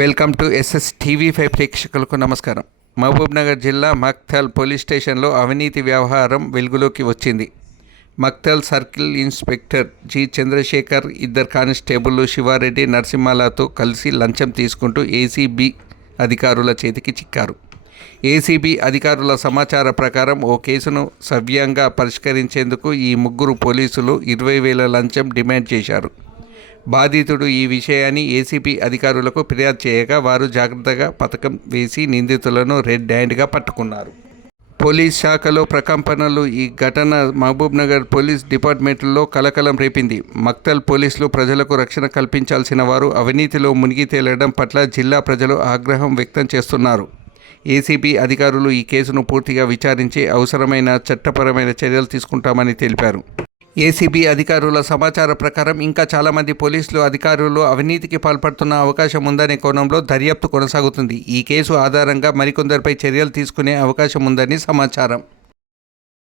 Welcome to SS TV 5 ప్రేక్షకులకు నమస్కారం. మహబూబ్నగర్ జిల్లా మక్తల్ పోలీస్ స్టేషన్లో అవినీతి వ్యవహారం వెలుగులోకి వచ్చింది. Maktal circle inspector G Chandrashekar, ఇద్దరు కానిస్టేబుళ్లు శివారెడ్డి, నరసింహలతో కలిసి లంచం తీసుకుంటూ ఏసీబీ అధికారుల చేతికి చిక్కారు. ఏసీబీ అధికారుల సమాచార ప్రకారం ఓ కేసును సవ్యంగా పరిష్కరించేందుకు ఈ ముగ్గురు పోలీసులు 20,000 లంచం డిమాండ్ చేశారు. బాధితుడు ఈ విషయాన్ని ఏసీబీ అధికారులకు ఫిర్యాదు చేయగా వారు జాగ్రత్తగా పథకం వేసి నిందితులను రెడ్ హ్యాండ్గా పట్టుకున్నారు. పోలీస్ శాఖలో ప్రకంపనలు. ఈ ఘటన మహబూబ్నగర్ పోలీస్ డిపార్ట్మెంట్లో కలకలం రేపింది. మక్తల్ పోలీసులు ప్రజలకు రక్షణ కల్పించాల్సిన వారు అవినీతిలో మునిగి తేలడం పట్ల జిల్లా ప్రజలు ఆగ్రహం వ్యక్తం చేస్తున్నారు. ఏసీబీ అధికారులు ఈ కేసును పూర్తిగా విచారించి అవసరమైన చట్టపరమైన చర్యలు తీసుకుంటామని తెలిపారు. ఏసీబీ అధికారుల సమాచార ప్రకారం ఇంకా చాలామంది పోలీసులు అధికారులు అవినీతికి పాల్పడుతున్న అవకాశం ఉందనే కోణంలో దర్యాప్తు కొనసాగుతుంది. ఈ కేసు ఆధారంగా మరికొందరిపై చర్యలు తీసుకునే అవకాశం ఉందని సమాచారం.